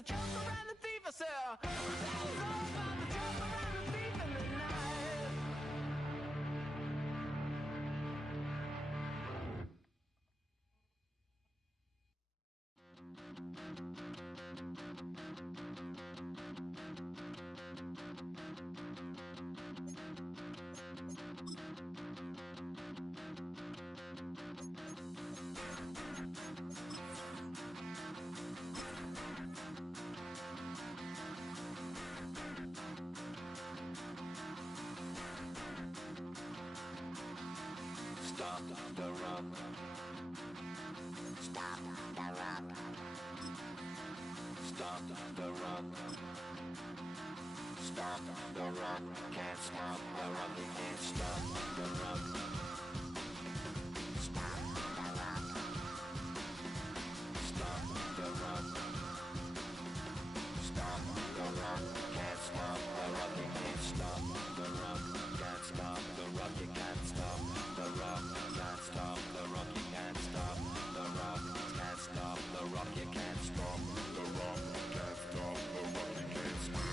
the joker and the thief. I said, that is all about the joker and the thief in the night. Stop the rock. Stop the rock. Stop the rock. Stop the rock. Can't stop the rock. You can't stop the rock. Stop the rock. Stop the rock. Stop the rock. Can't stop the rock. You can't stop the rock. Can't stop the rock. You can't stop the rock. Can't stop the rock. You can't stop the rock. Can't stop the rock. You can't stop the rock. Can't stop the rock. You can't stop.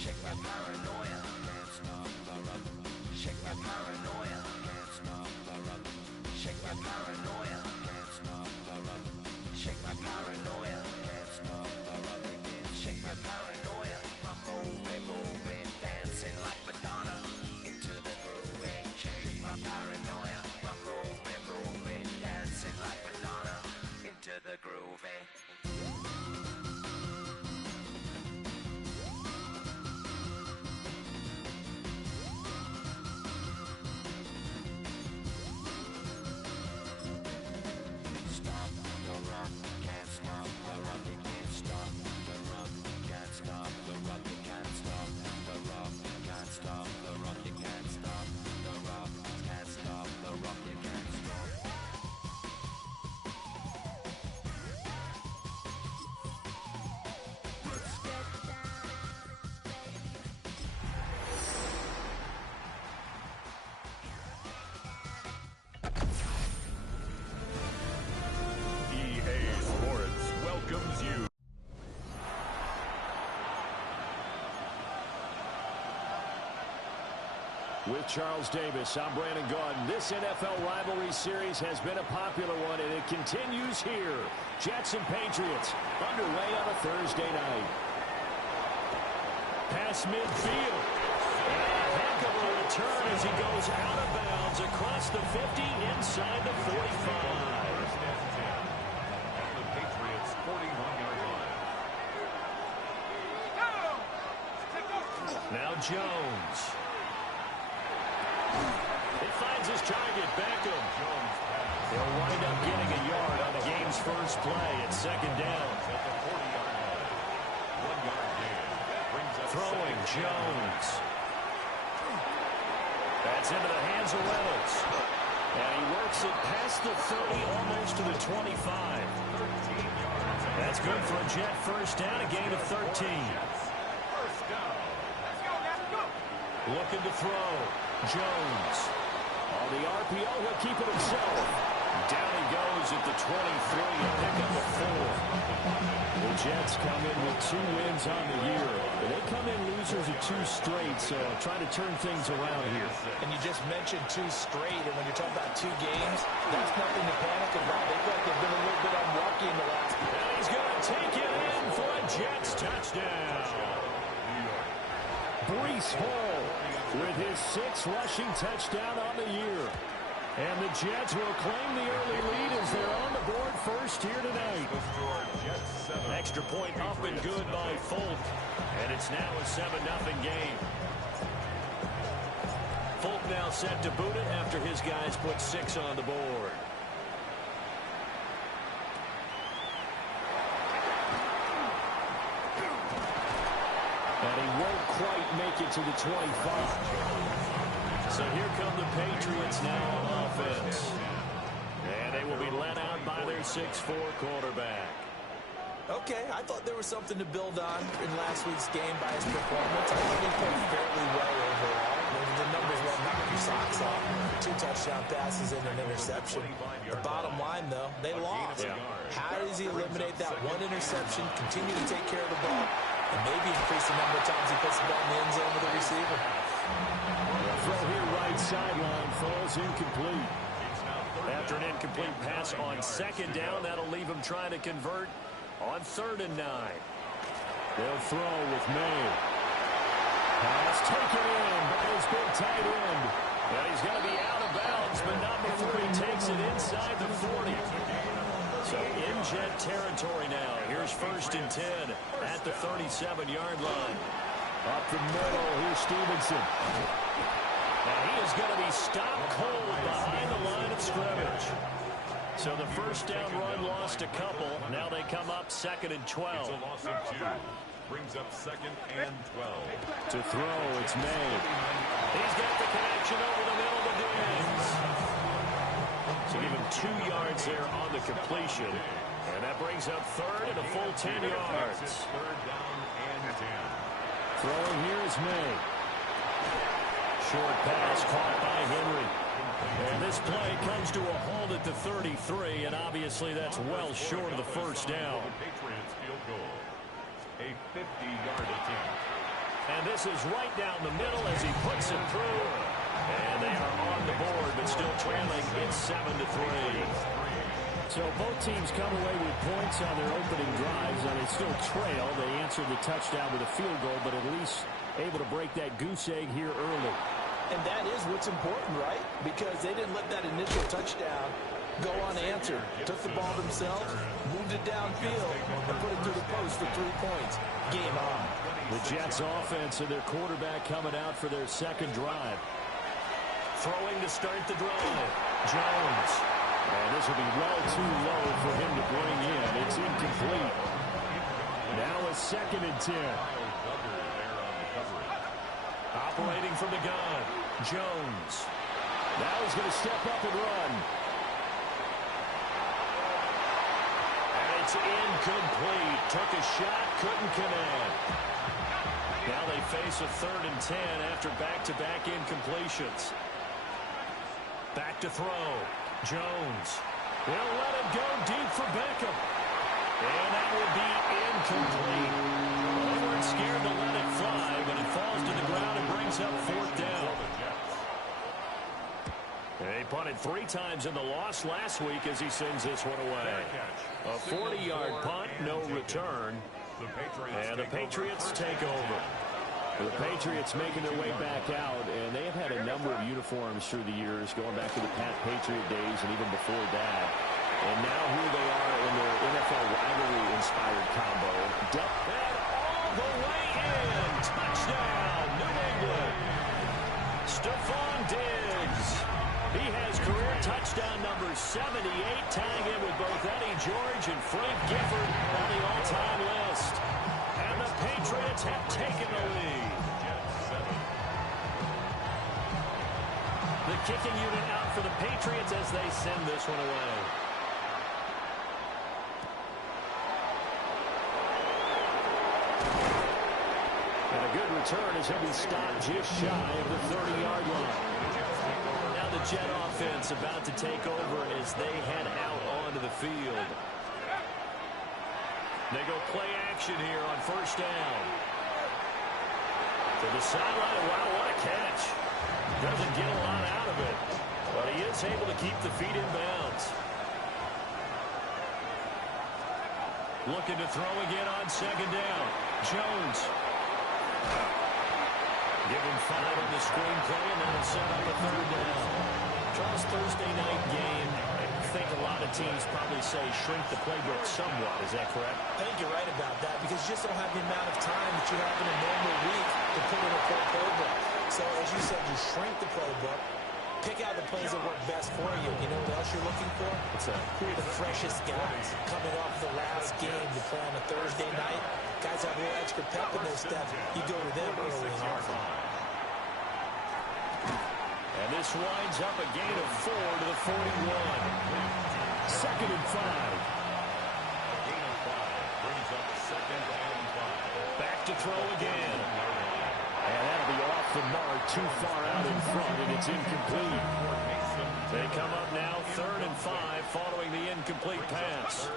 Shake my paranoia. Can't stop the rock. Shake my paranoia. Can't stop the rock. Shake my paranoia. Can't stop the rock. Shake my paranoia. Can't stop the rock. Shake my paranoia. I'm moving, dancing like Madonna into the groove. Shake my paranoia. I'm moving, dancing like Madonna into the groove. Stop the rock, can't stop the rock, you can't stop the rock, can't stop the rock, you can't stop the rock, can't stop the rock, you can't stop the rock, can't stop the rock, you can't stop. EA Sports welcomes you. With Charles Davis, I'm Brandon Gaudin. This NFL rivalry series has been a popular one, and it continues here. Jets and Patriots underway on a Thursday night. Pass midfield. And a heck of a return as he goes out of bounds across the 50 inside the 45. At the Patriots' 41-yard line. Now Jones. It finds his target, Beckham. He'll wind up getting a yard on the game's first play at second down. At the 40-yard line. 1-yard gain. Brings up Throwing Jones. That's into the hands of Reynolds. And he works it past the 30, almost to the 25. 13 yards. That's good for a Jet first down, a gain of 13. First down. Looking to throw. Jones. On the RPO, he'll keep it himself. Down he goes at the 23, a pick up a 4. The Jets come in with 2 wins on the year. They come in losers of 2 straight, so trying to turn things around here. And you just mentioned 2 straight, and when you're talking about 2 games, that's nothing to panic about. They feel like they've been a little bit unlucky in the last. And he's going to take it in for a Jets touchdown. Breece Hall with his 6th rushing touchdown on the year. And the Jets will claim the early lead as they're on the board first here tonight. Extra point up and good by Folk. And it's now a 7-0 game. Folk now set to boot it after his guys put 6 on the board. And he won't quite make it to the 25. So here come the Patriots now on offense. And they will be led out by their 6'4" quarterback. Okay, I thought there was something to build on in last week's game by his performance. I thought he played fairly well overall. The numbers won't knock your socks off. 2 touchdown passes and an interception. The bottom line, though, they lost. Yeah. How does he eliminate that one interception, continue to take care of the ball, and maybe increase the number of times he puts the ball in the end zone with the receiver? The throw here right sideline falls incomplete. After an incomplete pass on second down, that'll leave him trying to convert on 3rd and 9. They'll throw with May. Pass taken in by his big tight end. And he's going to be out of bounds, but not before he takes it inside the 40. So in Jet territory now. Here's 1st and 10 at the 37-yard line. Up the middle, here's Stevenson. And he is going to be stopped cold behind the line of scrimmage. So the first down run lost a couple. Now they come up 2nd and 12. It's a loss of 2. Brings up 2nd and 12. To throw, it's May. He's got the connection over the middle to Diggs. So give him 2 yards there on the completion. And that brings up 3rd and a full 10 yards. 3rd down and 10. Throwing here is May. Short pass caught by Henry. And this play comes to a halt at the 33, and obviously that's well short of the first down. Patriots field goal. A 50-yard attempt. And this is right down the middle as he puts it through. And they are on the board, but still trailing. It's 7-3. So both teams come away with points on their opening drives, and they still trail. They answered the touchdown with a field goal, but at least able to break that goose egg here early. And that is what's important, right? Because they didn't let that initial touchdown go unanswered. Took the ball themselves, moved it downfield, and put it through the post for 3 points. Game on. The Jets offense and their quarterback coming out for their second drive. Throwing to start the drive. Jones. And this will be well too low for him to bring in. It's incomplete. Now a 2nd and 10. Operating from the gun. Jones. Now he's going to step up and run. And it's incomplete. Took a shot, couldn't connect. Now they face a 3rd and 10 after back-to-back incompletions. Back to throw. Jones. They'll let him go deep for Beckham. And that would be incomplete. Over and scared to let it fly, but it falls to the ground and brings up 4th down. They punted 3 times in the loss last week as he sends this one away. A 40-yard punt, no return. And the Patriots take over. The Patriots making their way back out, and they have had a number of uniforms through the years, going back to the Pat Patriot days and even before that. And now here they are in their NFL rivalry-inspired combo. And all the way in. Touchdown, New England. Stephon Diggs. He has career touchdown number 78, tying in with both Eddie George and Frank Gifford on the all-time list. And the Patriots have taken the lead. The kicking unit out for the Patriots as they send this one away. And a good return as he'll be stopped just shy of the 30-yard line. Now the Jet offense about to take over as they head out onto the field. They go play action here on 1st down. To the sideline. Wow, what a catch. Doesn't get a lot out of it, but he is able to keep the feet in bounds. Looking to throw again on 2nd down. Jones. Give him 5 on the screenplay, and that'll set up a 3rd down. Charles, Thursday night game. I think a lot of teams probably say shrink the playbook somewhat. Is that correct? I think you're right about that because you just don't have the amount of time that you have in a normal week to put in a full playbook. So as you said, you shrink the playbook, pick out the plays that work best for you. You know what else you're looking for? Who are the freshest guys coming off the last game to play on a Thursday night? Guys have a little extra pep in their step. You go to them early and often. And this winds up a gain of 4 to the 41. 2nd and 5. A gain of 5 brings throw again. And that'll be off the mark, too far out in front, and it's incomplete. They come up now 3rd and 5 following the incomplete pass.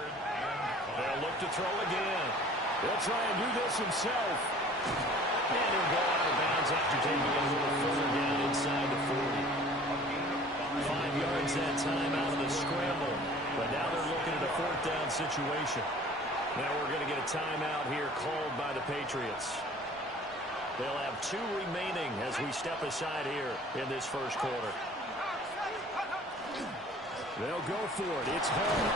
They'll look to throw again. He'll try and do this himself. And he'll go out of bounds after taking a little further down inside the 40. 5 yards that time out of the scramble. But now they're looking at a 4th down situation. Now we're going to get a timeout here called by the Patriots. They'll have 2 remaining as we step aside here in this first quarter. They'll go for it. It's home.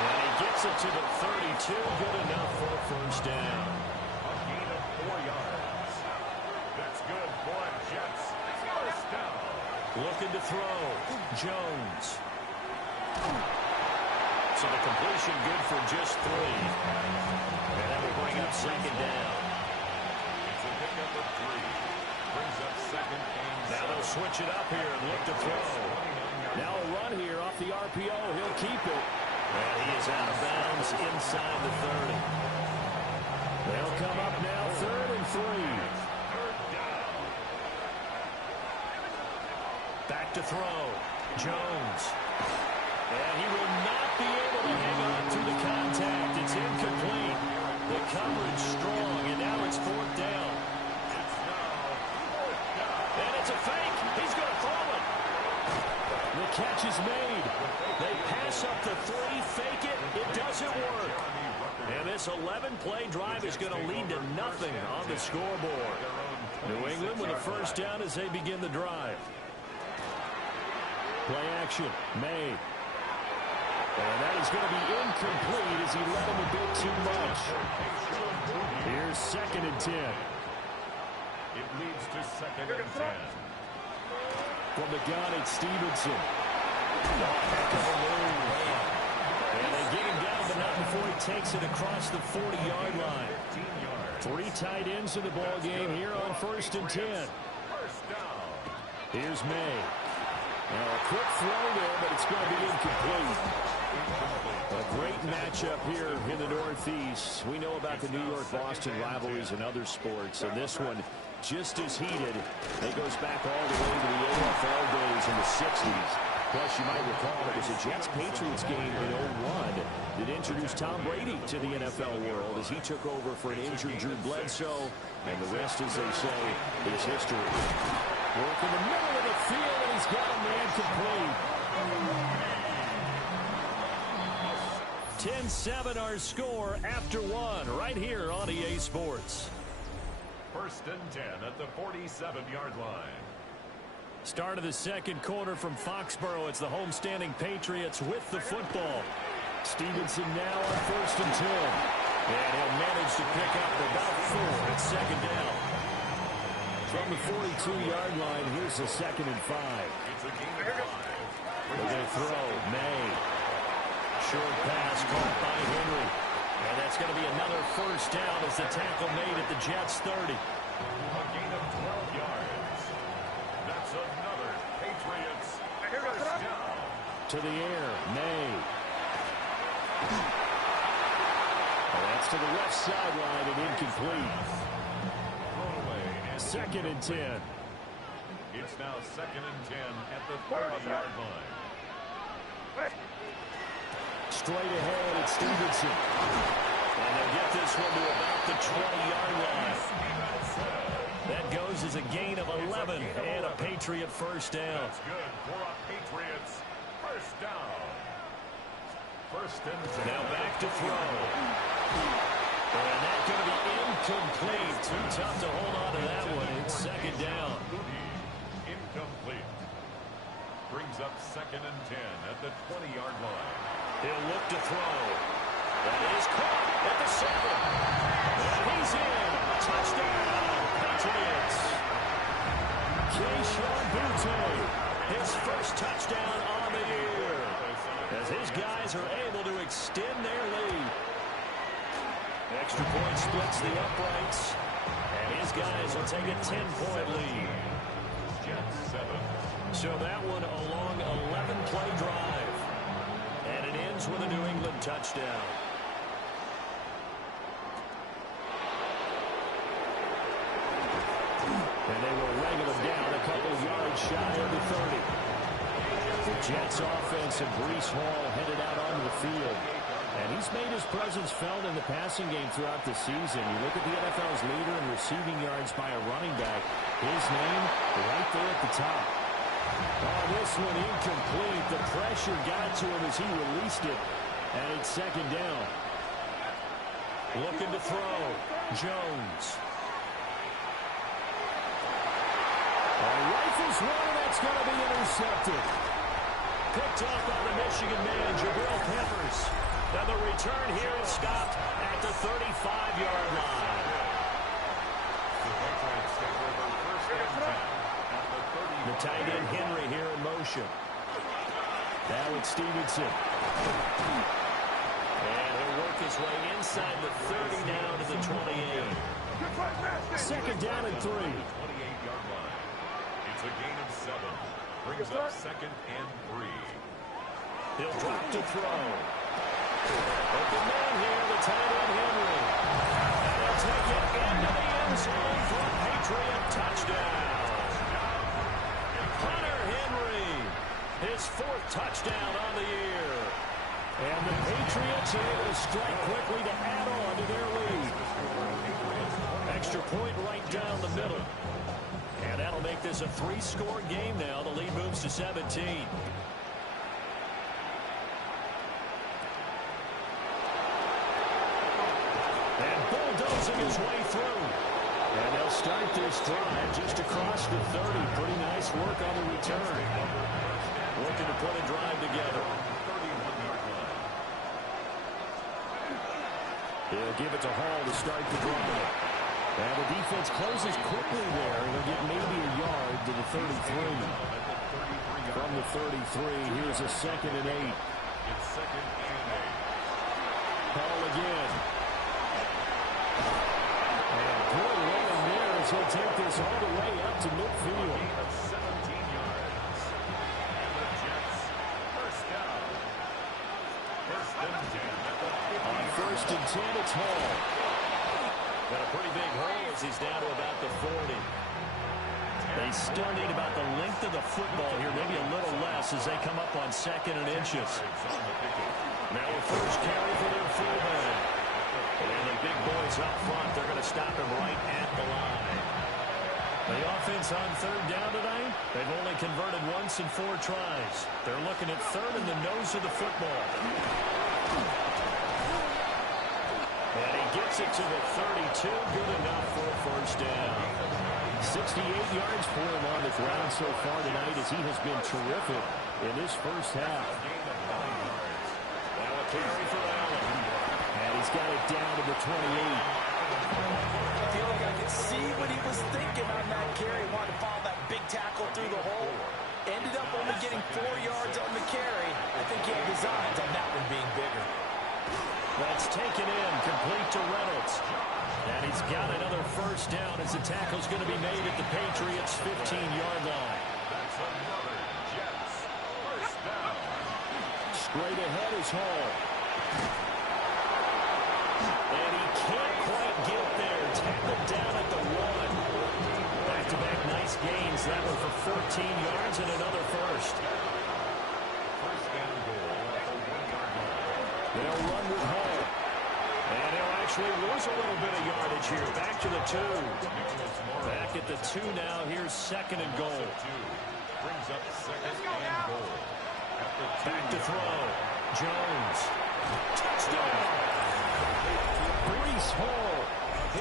And he gets it to the 32. Good enough for a first down. A gain of 4 yards. That's good for Jets. First down. Looking to throw. Jones. So the completion good for just 3. And that will bring up second down. It's a pickup of 3. Brings up second and Now they'll switch it up here and look to throw. Now a run here off the RPO. He'll keep it. And he is out of bounds inside the 30. They'll come up now 3rd and 3. Back to throw. Jones. And he will not be able to hang on through the contact. It's incomplete. The coverage strong, and now it's 4th down. And it's a fake. He's going to throw it. The catch is made. They pass up the 3, fake it. It doesn't work. And this 11-play drive is going to lead to nothing on the scoreboard. New England with a first down as they begin the drive. Play action. May. And that is going to be incomplete as he let him a bit too much. Here's 2nd and 10. It leads to 2nd and 10. From the gun, it's Stevenson. And they get him down, but not before he takes it across the 40-yard line. 3 tight ends in the ball game here on 1st and 10. Here's May. Now a quick throw there, but it's going to be incomplete. A great matchup here in the Northeast. We know about the New York-Boston rivalries in other sports, and this one just as heated. It goes back all the way to the A.F.L days in the 60s. Plus, you might recall it was a Jets-Patriots game in 01 that introduced Tom Brady to the NFL world as he took over for an injured Drew Bledsoe, and the rest, as they say, is history. Work in the middle of the field, and he's got a man complete. 10-7 our score after 1 right here on EA Sports. 1st and 10 at the 47-yard line. Start of the second quarter from Foxborough. It's the homestanding Patriots with the football. Stevenson now on 1st and 10. And he'll manage to pick up about 4 at second down. From the 42-yard line, here's the 2nd and 5. It's a gain of 5. They're going to throw. May. Short pass caught by Henry. And that's going to be another first down as the tackle made at the Jets' 30. A gain of 12 yards. That's another Patriots first down. To the air. May. And that's to the left sideline and incomplete. Thrown away. 2nd and 10. It's now 2nd and 10 at the 30-yard line. Straight ahead, it's Stevenson. And they'll get this one to about the 20-yard line. That goes as a gain of 11 and a Patriot first down. That's good for a Patriots first down. 1st and 10. Now back to throw. And that's going to be incomplete. Too tough to hold on to that one. It's second down. Incomplete. Brings up 2nd and 10 at the 20-yard line. He'll look to throw. That is caught at the 7. And he's in. Touchdown, Patriots. Keyshawn Butte, his first touchdown on the year, as his guys are able to extend their lead. Extra point splits the uprights, and his guys will take a 10-point lead. Jets 7. So that one a long 11-play drive, and it ends with a New England touchdown. And they will wrangle him down a couple yards shy of the 30. The Jets offense and Breece Hall headed out onto the field. And he's made his presence felt in the passing game throughout the season. You look at the NFL's leader in receiving yards by a running back. His name right there at the top. Oh, this one incomplete. The pressure got to him as he released it. And it's second down. Looking to throw. Jones. Rifles one, and that's going to be intercepted. Picked up by the Michigan man, Jabril Peppers. And the return here is stopped at the 35-yard line. The tight end Henry here in motion. Now it's Stevenson. And he'll work his way inside the 30 now to the 28. Second down and 3. 28-yard line. It's a gain of 7. Brings up second and 3. He'll drop to throw. Open man here, the tight end Henry. And they'll take it into the end zone for a Patriot touchdown. Hunter Henry, his 4th touchdown on the year. And the Patriots are able to strike quickly to add on to their lead. Extra point right down the middle. And that'll make this a 3-score game now. The lead moves to 17. And bulldozing his way through. And they'll start this drive just across the 30. Pretty nice work on the return. Looking to put a drive together. They'll give it to Hall to start the drive. And the defense closes quickly there. They'll get maybe a yard to the 33. From the 33, here's a 2nd and 8. It's 2nd and 8. Hall again. And good run there as he'll take this all the way up to midfield. 17 yards. And the Jets, first down. First and 10. On 1st and 10, it's Hall. Got a pretty big hole as he's down to about the 40. They still need about the length of the football here, maybe a little less as they come up on 2nd and inches. Now a first carry for their fullback. And the big boys up front, they're going to stop him right at the line. The offense on 3rd down tonight, they've only converted once in 4 tries. They're looking at 3rd in the nose of the football. And he gets it to the 32, good enough for a first down. 68 yards for him on the ground so far tonight as he has been terrific in this first half. Now a carry for Allen. And he's got it down to the 28. I feel like I could see what he was thinking on that carry. Wanted to follow that big tackle through the hole. Ended up only getting 4 yards on the carry. I think he had designs on that one being bigger. That's taken in, complete to Reynolds. And he's got another first down as the tackle's going to be made at the Patriots' 15-yard line. That's another Jets first down. Straight ahead is Hall. And he can't quite get there. Tackled down at the 1. Back-to-back nice gains. That one for 14 yards and another first. First and goal at the 1-yard line. They'll run with Hall. And he'll actually lose a little bit of yardage here. Back to the 2. Back at the 2 now. Here's 2nd and goal. Brings up 2nd and goal. Back to throw. Jones. Touchdown! Breece Hall.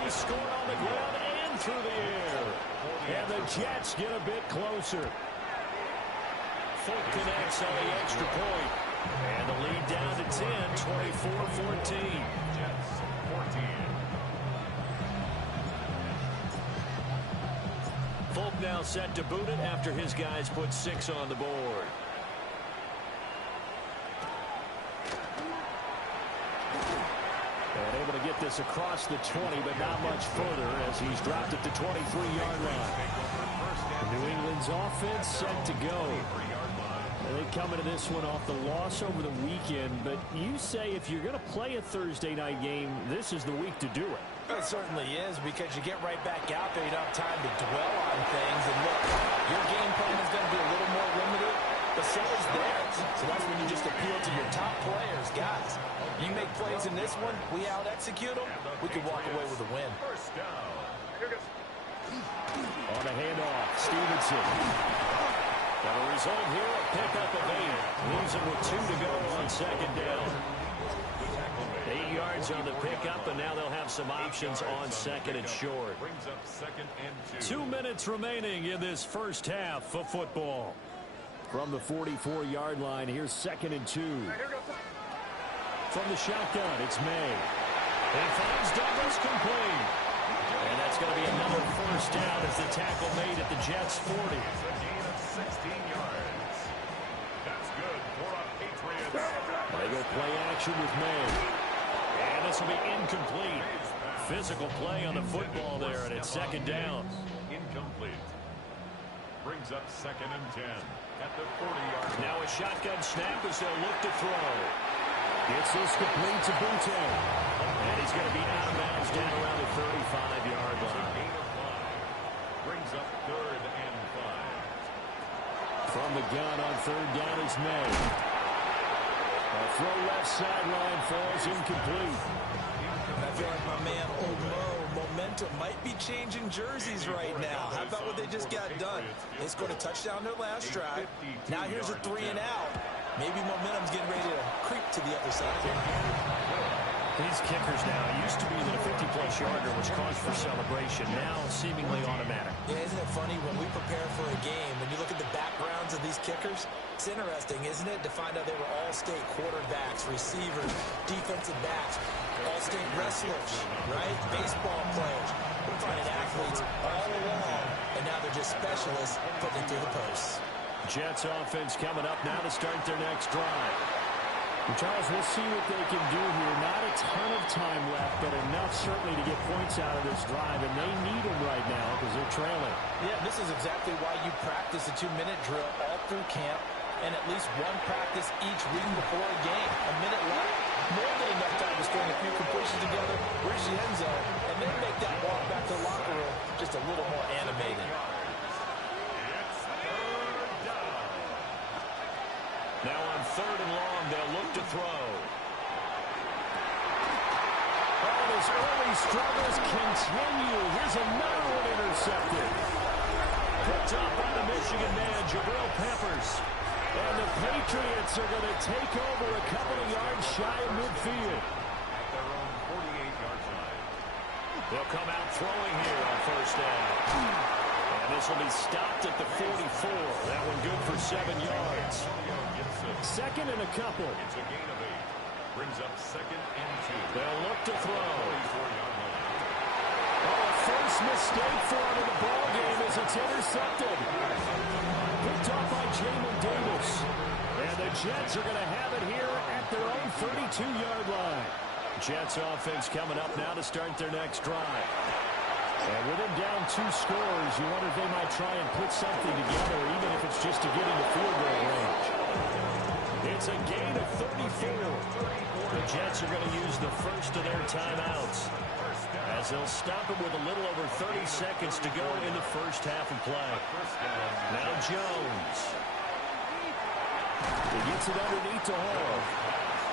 He scored on the ground and through the air. And the Jets get a bit closer. Folk connects on the extra point. And the lead down to 10, 24-14. Jets 14. Folk now set to boot it after his guys put 6 on the board. And able to get this across the 20, but not much further as he's dropped it to 23-yard line. New England's offense set to go. They come into this one off the loss over the weekend, but you say if you're going to play a Thursday night game, this is the week to do it. It certainly is, because you get right back out there. You don't have time to dwell on things. And look, your game plan is going to be a little more limited, but so is theirs. So that's when you just appeal to your top players. Guys, you make plays in this one, we out-execute them, we can walk away with a win. First down. On a handoff, Stevenson. Got a result here, a pickup of 8. Leaves him with 2 to go on second down. 8 yards on the pickup, and now they'll have some options on second and short. Brings up second and 2 minutes remaining in this first half of football. From the 44-yard line, here's second and 2. From the shotgun, it's May. He finds Douglas complete. And that's going to be another first down as the tackle made at the Jets' 40. It's a gain of 16 yards. That's good for a Patriots. They go play action with May. And this will be incomplete. Physical play on the football there, and it's second down. Incomplete. Brings up second and 10 at the 40-yard line. Now a shotgun snap as they'll look to throw. Gets this complete to Butte. And he's going to be out of bounds down around the 35-yard line. Gain of 5. Brings up third and 5. From the gun on third down is May. A throw left sideline falls incomplete. I feel like my man Old Mo, momentum might be changing jerseys right now. How about what they just got done? They scored a touchdown their last drive. Now here's a 3 and out. Maybe momentum's getting ready to creep to the other side. These kickers now, it used to be that a 50-plus yarder was cause for celebration. Now seemingly automatic. Yeah, isn't it funny when we prepare for a game, when you look at the backgrounds of these kickers, it's interesting, isn't it, to find out they were all-state quarterbacks, receivers, defensive backs, all-state wrestlers, right? Baseball players. We're finding athletes all along, and now they're just specialists putting it through the posts. Jets offense coming up now to start their next drive. Charles, we'll see what they can do here. Not a ton of time left, but enough certainly to get points out of this drive, and they need them right now because they're trailing. Yeah, this is exactly why you practice a 2-minute drill all through camp and at least one practice each week before a game. A minute left, more than enough time to string a few completions together, reach the end zone, and then make that walk back to the locker room just a little more animated. Now on third and long, they'll look to throw. And his early struggles continue. Here's another one intercepted. Picked up by the Michigan man, Jabril Peppers. And the Patriots are going to take over a couple of yards shy of midfield. At their own 48-yard line. They'll come out throwing here on first down. And this will be stopped at the 44. That one good for 7 yards. Second and a couple. It's a gain of 8. Brings up second and 2. They'll look to throw. 44-yard line. Oh, a first mistake for him in the ball game as it's intercepted. Picked off by Jamin Davis. And the Jets are going to have it here at their own 32-yard line. Jets offense coming up now to start their next drive. And with them down 2 scores, you wonder if they might try and put something together, even if it's just to get into field goal range. It's a gain of 34. The Jets are going to use the first of their timeouts as they'll stop it with a little over 30 seconds to go in the first half of play. Now Jones. He gets it underneath to Hall.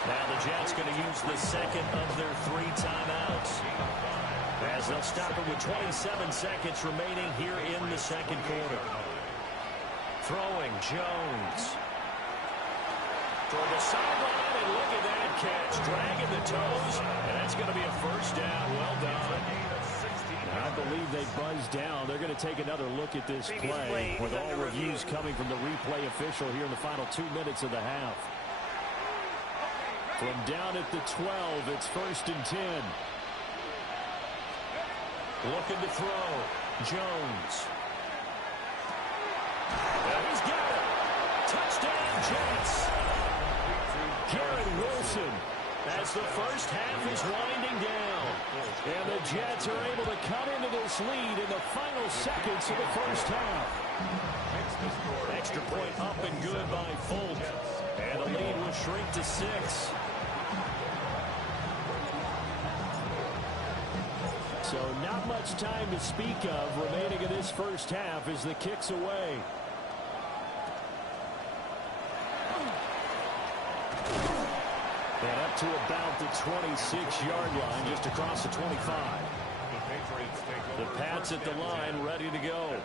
Now the Jets going to use the second of their 3 timeouts as they'll stop it with 27 seconds remaining here in the second quarter. Throwing Jones. For the sideline, and look at that catch. Dragging the toes, and that's going to be a first down. Well done. I believe they buzzed down. They're going to take another look at this play with all reviews coming from the replay official here in the final 2 minutes of the half. From down at the 12, it's first and 10. Looking to throw. Jones. He's got it. Touchdown, Jets. Garrett Wilson as the first half is winding down. And the Jets are able to cut into this lead in the final seconds of the first half. Extra point up and good by Folk. And the lead will shrink to 6. So not much time to speak of remaining in this first half as the kick's away. And up to about the 26-yard line, just across the 25. The Pats at the line, ready to go.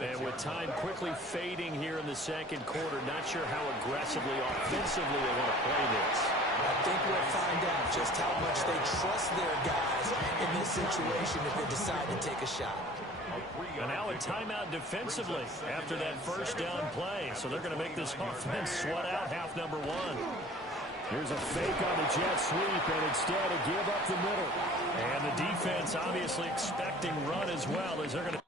And with time quickly fading here in the second quarter, not sure how aggressively, offensively they want to play this. I think we'll find out just how much they trust their guys in this situation if they decide to take a shot. And now a timeout defensively after that first down play. So they're going to make this offense sweat out half number 1. Here's a fake on the jet sweep, and instead a give up the middle. And the defense obviously expecting run as well as they're going to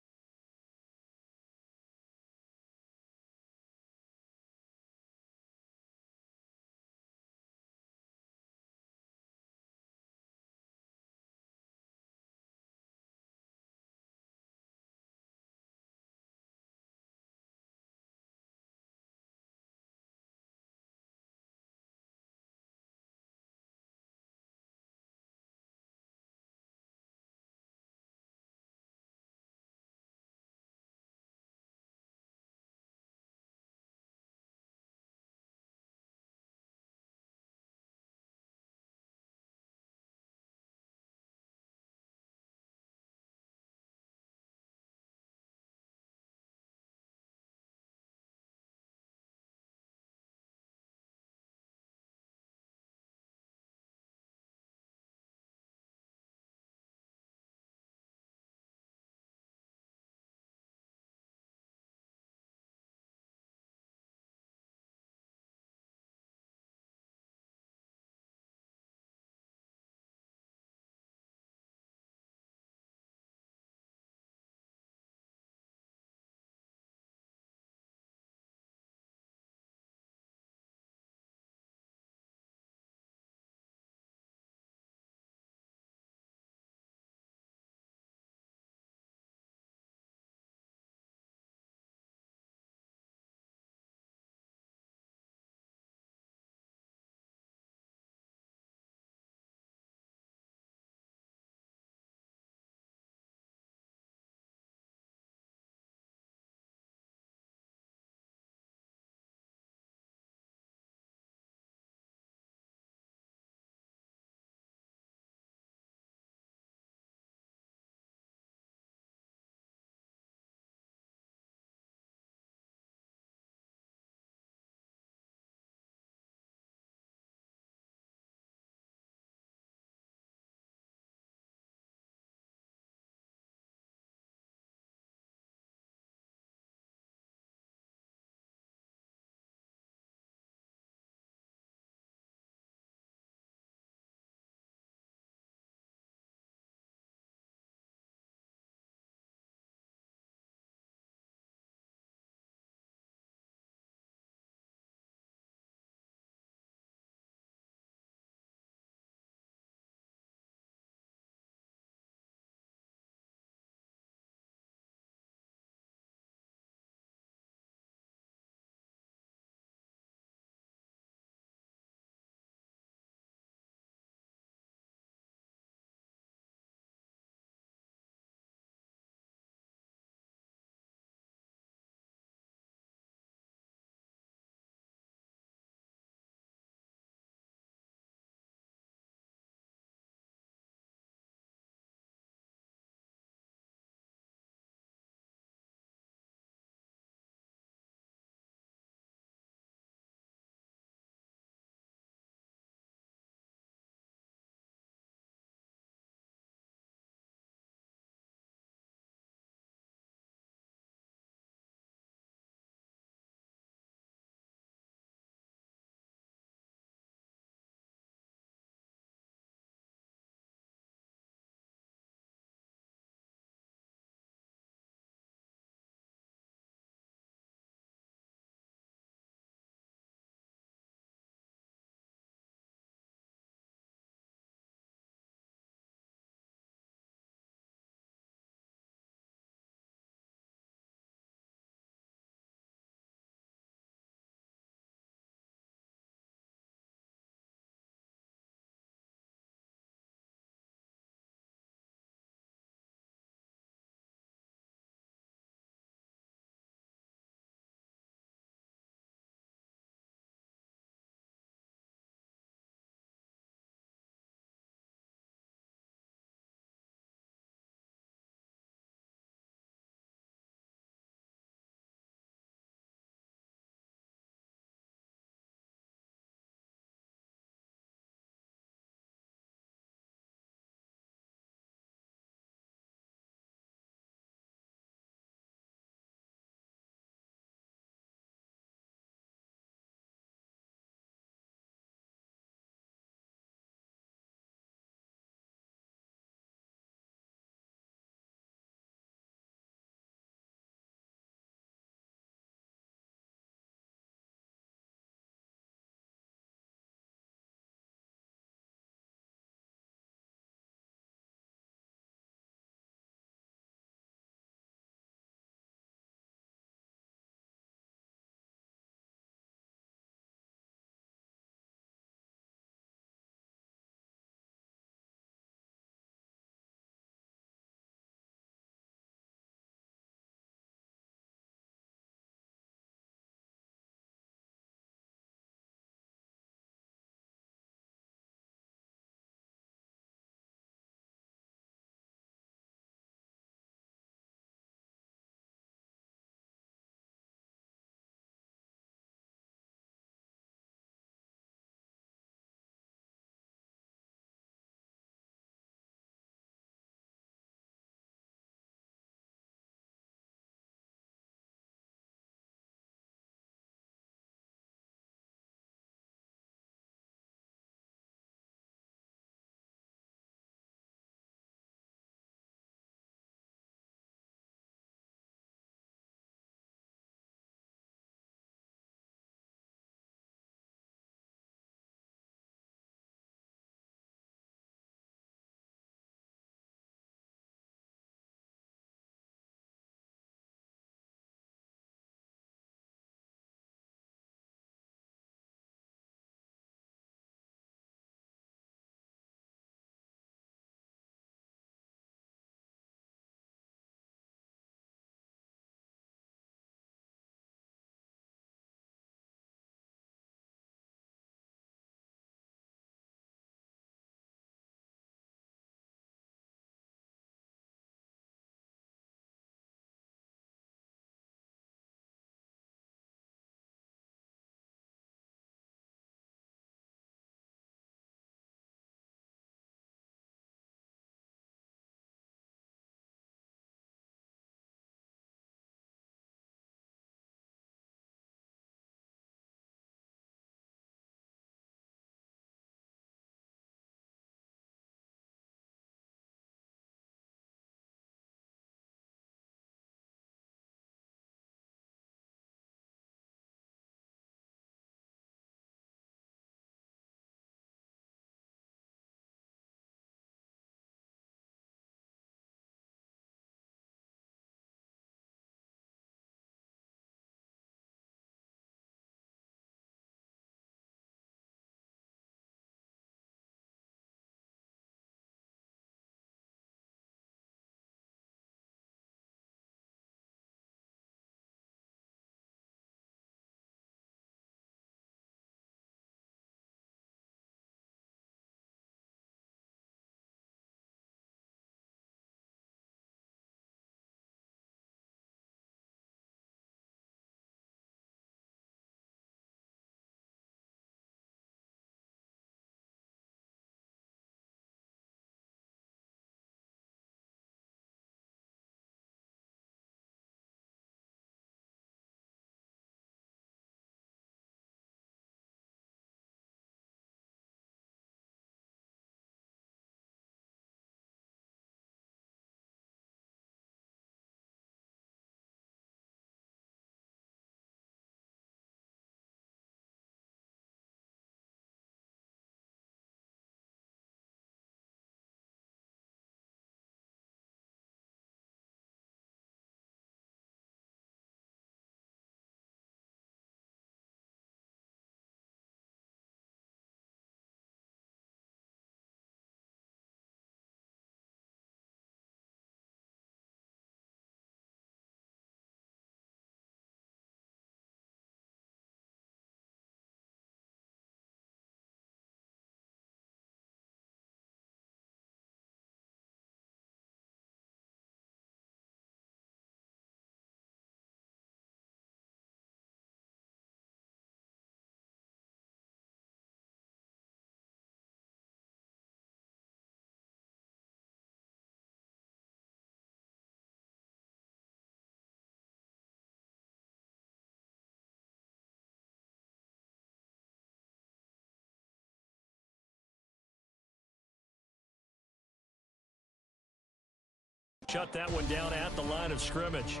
shut that one down at the line of scrimmage.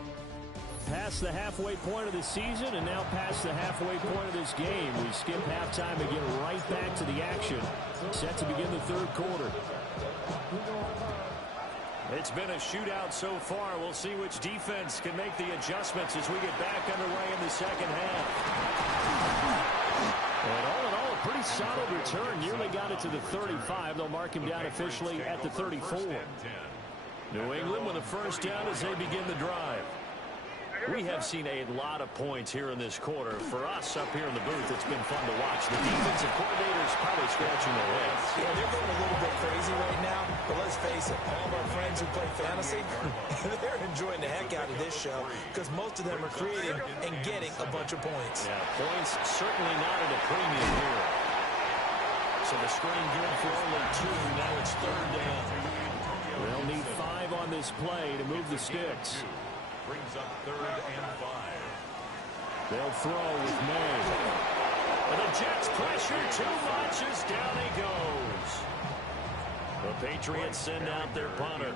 Past the halfway point of the season and now past the halfway point of this game. We skip halftime and get right back to the action. Set to begin the third quarter. It's been a shootout so far. We'll see which defense can make the adjustments as we get back underway in the second half. And all in all, a pretty solid return. Nearly got it to the 35. They'll mark him down officially at the 34. New England with a first down as they begin the drive. We have seen a lot of points here in this quarter. For us up here in the booth, it's been fun to watch. The defensive coordinators probably scratching their heads. Yeah, they're going a little bit crazy right now. But let's face it, all of our friends who play fantasy, they're enjoying the heck out of this show because most of them are creating and getting a bunch of points. Yeah, points certainly not at a premium here. So the screen good for only 2. Now it's third down. They'll need 5 on this play to move the sticks. Brings up 3rd and 5. They'll throw with May. And the Jets pressure too much as down he goes. The Patriots send out their punter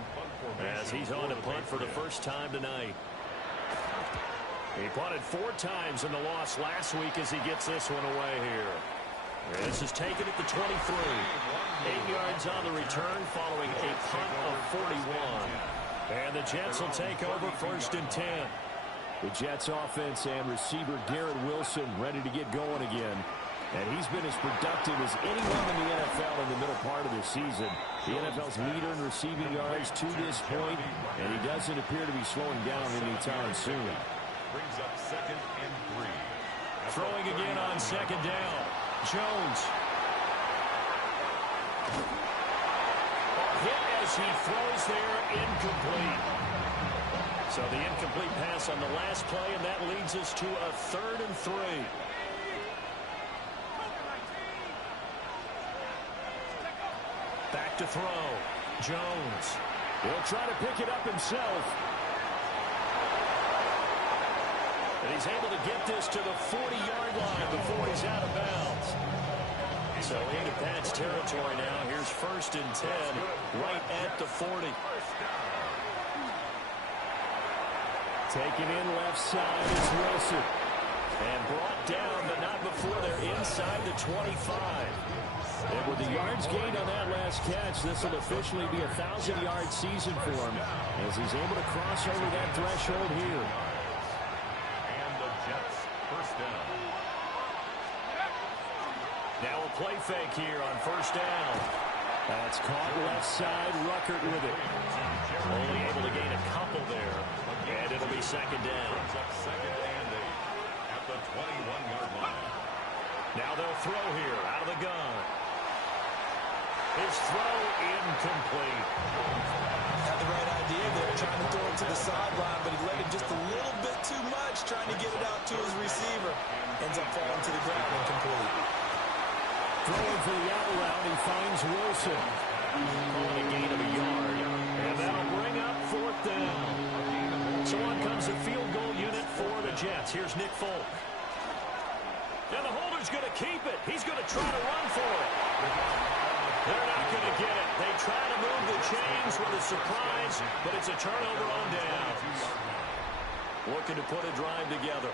as he's on to punt for the first time tonight. He punted 4 times in the loss last week as he gets this one away here. This is taken at the 23. 8 yards on the return following a punt of 41. And the Jets will take over 1st and 10. The Jets offense and receiver Garrett Wilson ready to get going again. And he's been as productive as anyone in the NFL in the middle part of the season. The NFL's leader in receiving yards to this point, and he doesn't appear to be slowing down anytime soon. Brings up 2nd and 3. Throwing again on 2nd down. Jones. Hit as he throws there, incomplete. So the incomplete pass on the last play, and that leads us to a 3rd and 3. Back to throw. Jones. He'll try to pick it up himself. And he's able to get this to the 40-yard line before he's out of bounds. So into Pat's territory now. Here's 1st and 10, right at the 40. Taken in left side is Wilson. And brought down, but not before they're inside the 25. And with the yards gained on that last catch, this will officially be a 1,000-yard season for him as he's able to cross over that threshold here. And the Jets first down. Now a play fake here on 1st down. That's caught left side, Ruckert with it. Only able to gain a couple there. And it'll be 2nd down. Brings up 2nd and 8 at the 21-yard line. Now they'll throw here out of the gun. His throw incomplete. Had the right idea there, trying to throw it to the sideline, but he let it just a little bit too much, trying to get it out to his receiver. Ends up falling to the ground incomplete. Throwing for the out route, he finds Wilson. Calling a gain of a yard. And that'll bring up 4th down. So on comes the field goal unit for the Jets. Here's Nick Folk. And the holder's going to keep it. He's going to try to run for it. They're not going to get it. They try to move the chains with a surprise, but it's a turnover on downs. Looking to put a drive together.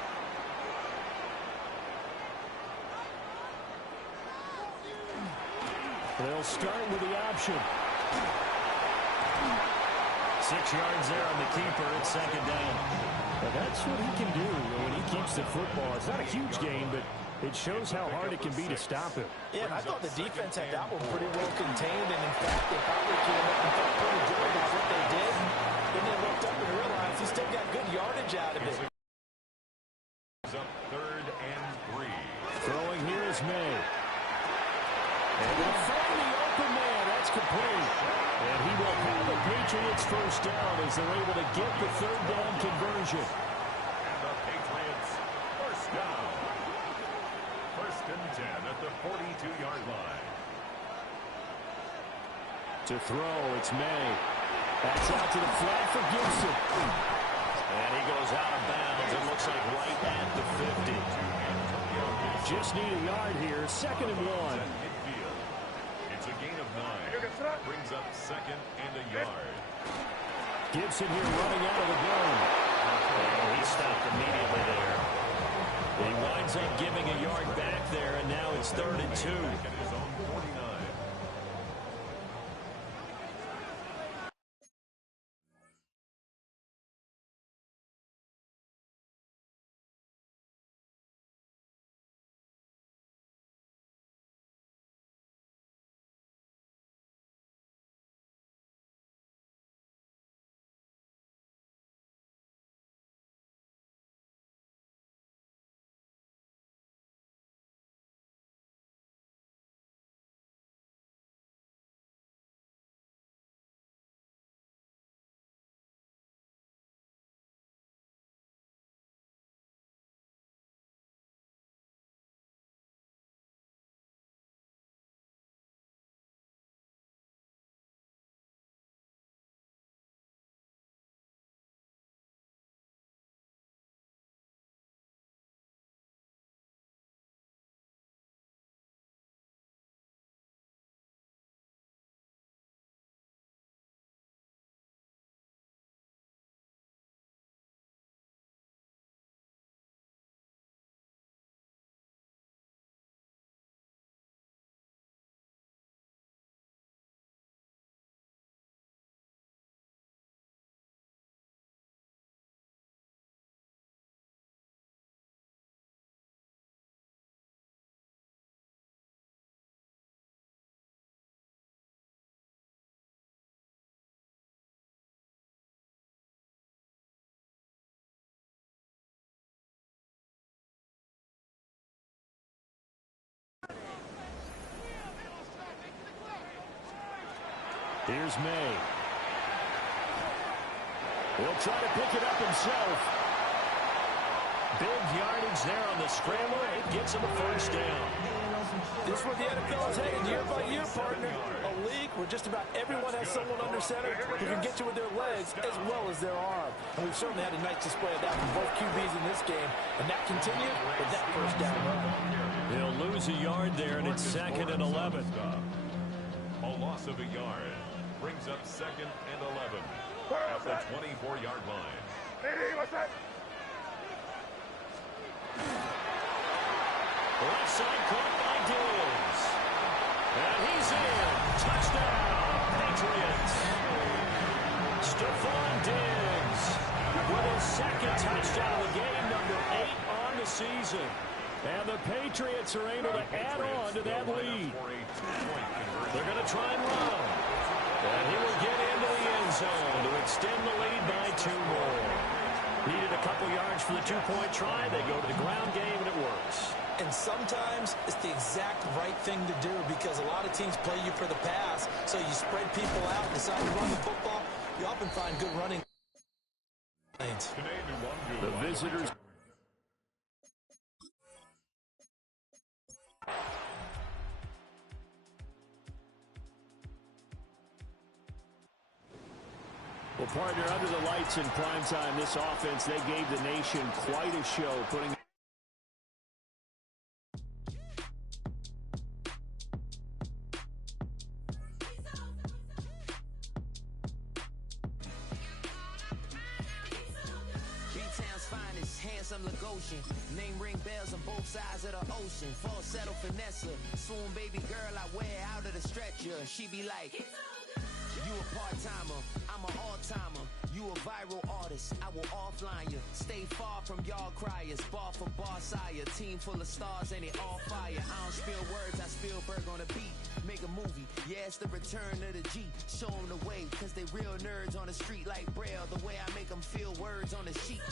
They'll start with the option. 6 yards there on the keeper. It's 2nd down. But that's what he can do when he keeps the football. It's not a huge gain, but it shows how hard it can be to stop him. Yeah, and I thought the defense had that one pretty well contained, and in fact, they probably came up and felt pretty good about what they did. Then they looked up and realized he still got good yardage out of it. Up 3rd and 3. Throwing here is May. And they'll find the open man. That's complete. And he will have the Patriots first down as they're able to get the 3rd down conversion. And the Patriots first down. 1st and 10 at the 42-yard line. To throw, it's May. That's out to the flat for Gibson. And he goes out of bounds. It looks like right at the 50. Just need a yard here. 2nd and 1. It's a gain of 9. Brings up 2nd and a yard. Gibson here running out of the gun. And he stopped immediately there. He winds up giving a yard back there, and now it's 3rd and 2. Here's May. He'll try to pick it up himself. Big yardage there on the scramble. It gets him a first down. This is where the NFL is headed year by year, partner. A league where just about everyone has someone under center who can get you with their legs as well as their arm. And we've certainly had a nice display of that from both QBs in this game. And that continued with that first down run. He'll lose a yard there, and it's 2nd and 11. A loss of a yard brings up 2nd and 11 at the 24-yard line. Left side caught by Diggs. And he's in. Touchdown, Patriots. Stephon Diggs with his 2nd touchdown of the game, number 8 on the season. And the Patriots are able to add on to that lead. They're going to try and run. And he will get into the end zone to extend the lead by 2 more. Needed a couple yards for the 2-point try. They go to the ground game, and it works. And sometimes it's the exact right thing to do because a lot of teams play you for the pass. So you spread people out and decide to run the football. You often find good running lanes. The visitors. Well, partner, under the lights in primetime, this offense, they gave the nation quite a show, putting name ring bells on both sides of the ocean. Falsetto finesse, swoon baby girl I wear out of the stretcher. She be like, you a part-timer, I'm an all-timer. You a viral artist, I will offline you. Stay far from y'all criers, bar for bar sire. Team full of stars and it all fire. I don't spill words, I Spielberg on a beat. Make a movie, yeah, it's the return of the G. Show them the way, cause they real nerds on the street like Braille. The way I make them feel words on the sheet.